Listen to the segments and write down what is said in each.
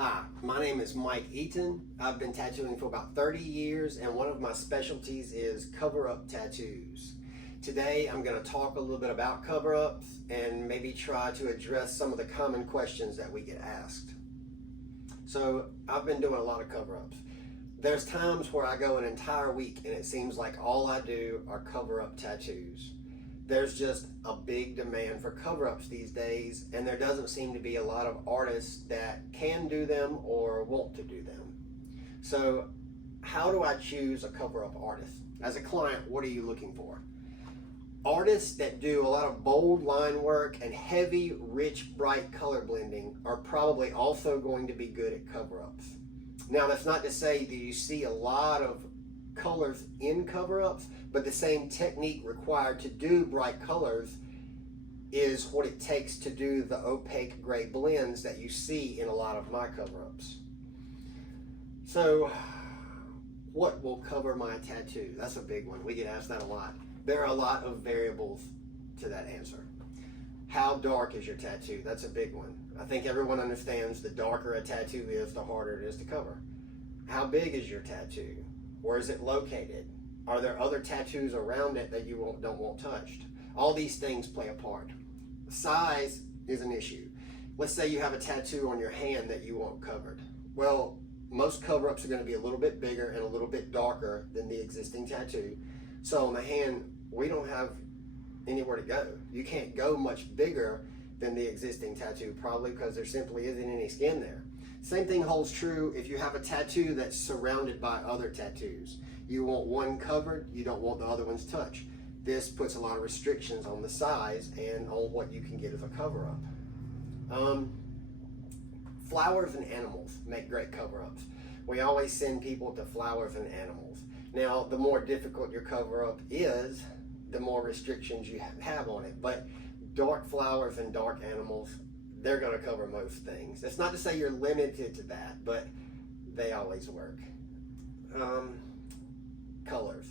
Hi, my name is Mike Eaton. I've been tattooing for about 30 years, and one of my specialties is cover-up tattoos. Today I'm going to talk a little bit about cover-ups and maybe try to address some of the common questions that we get asked. So I've been doing a lot of cover-ups. There's times where I go an entire week and it seems like all I do are cover-up tattoos. There's just a big demand for cover-ups these days, and there doesn't seem to be a lot of artists that can do them or want to do them. So how do I choose a cover-up artist? As a client, what are you looking for? Artists that do a lot of bold line work and heavy, rich, bright color blending are probably also going to be good at cover-ups. Now, that's not to say that you see a lot of colors in cover-ups, but the same technique required to do bright colors is what it takes to do the opaque gray blends that you see in a lot of my cover-ups. So what will cover my tattoo? That's a big one. We get asked that a lot. There are a lot of variables to that answer. How dark is your tattoo? That's a big one. I think everyone understands the darker a tattoo is, the harder it is to cover. How big is your tattoo? Where is it located? Are there other tattoos around it that you don't want touched? All these things play a part. Size is an issue. Let's say you have a tattoo on your hand that you want covered. Well, most cover-ups are going to be a little bit bigger and a little bit darker than the existing tattoo. So on the hand, we don't have anywhere to go. You can't go much bigger than the existing tattoo, probably because there simply isn't any skin there. Same thing holds true if you have a tattoo that's surrounded by other tattoos. You want one covered, you don't want the other ones touched. This puts a lot of restrictions on the size and on what you can get as a cover-up. Flowers and animals make great cover-ups. We always send people to flowers and animals. Now, the more difficult your cover-up is, the more restrictions you have on it. But dark flowers and dark animals, they're going to cover most things. That's not to say you're limited to that, but they always work. Colors.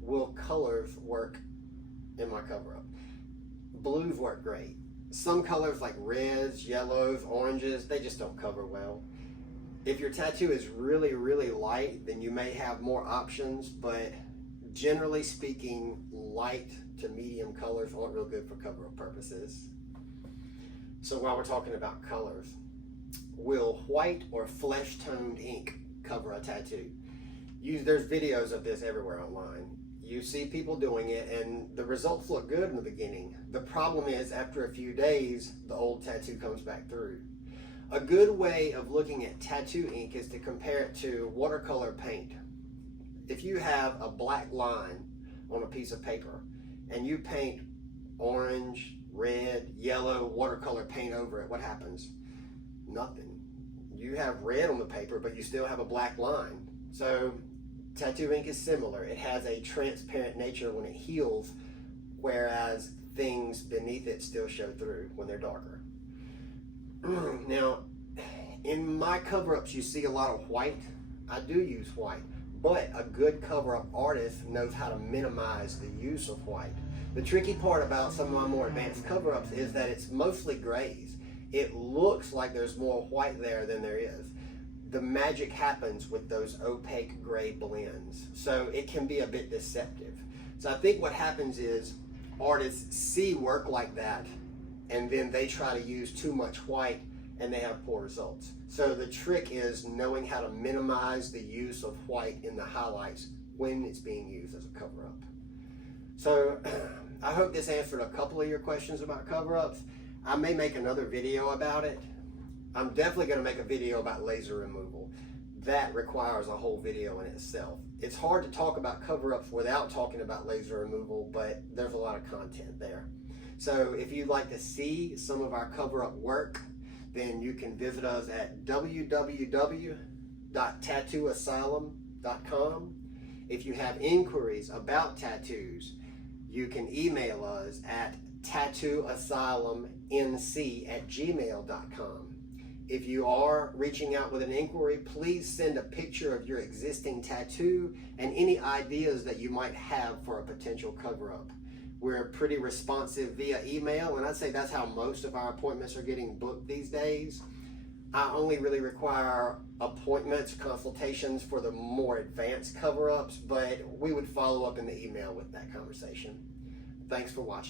Will colors work in my cover-up? Blues work great. Some colors like reds, yellows, oranges, they just don't cover well. If your tattoo is really, really light, then you may have more options, but generally speaking, light to medium colors aren't real good for cover-up purposes. So while we're talking about colors, will white or flesh-toned ink cover a tattoo? There's videos of this everywhere online. You see people doing it and the results look good in the beginning. The problem is after a few days, the old tattoo comes back through. A good way of looking at tattoo ink is to compare it to watercolor paint. If you have a black line on a piece of paper and you paint orange, red, yellow, watercolor paint over it, what happens? Nothing. You have red on the paper, but you still have a black line. So tattoo ink is similar. It has a transparent nature when it heals, whereas things beneath it still show through when they're darker. Now, in my cover-ups, you see a lot of white. I do use white, but a good cover-up artist knows how to minimize the use of white. The tricky part about some of my more advanced cover-ups is that it's mostly grays. It looks like there's more white there than there is. The magic happens with those opaque gray blends, so it can be a bit deceptive. So I think what happens is artists see work like that and then they try to use too much white and they have poor results. So the trick is knowing how to minimize the use of white in the highlights when it's being used as a cover-up. So I hope this answered a couple of your questions about cover-ups. I may make another video about it. I'm definitely going to make a video about laser removal. That requires a whole video in itself. It's hard to talk about cover-ups without talking about laser removal, but there's a lot of content there. So if you'd like to see some of our cover-up work, then you can visit us at www.tattooasylum.com. If you have inquiries about tattoos, you can email us at tattooasylumnc@gmail.com. If you are reaching out with an inquiry, please send a picture of your existing tattoo and any ideas that you might have for a potential cover-up. We're pretty responsive via email, and I'd say that's how most of our appointments are getting booked these days. I only really require appointments, consultations for the more advanced cover-ups, but we would follow up in the email with that conversation. Thanks for watching.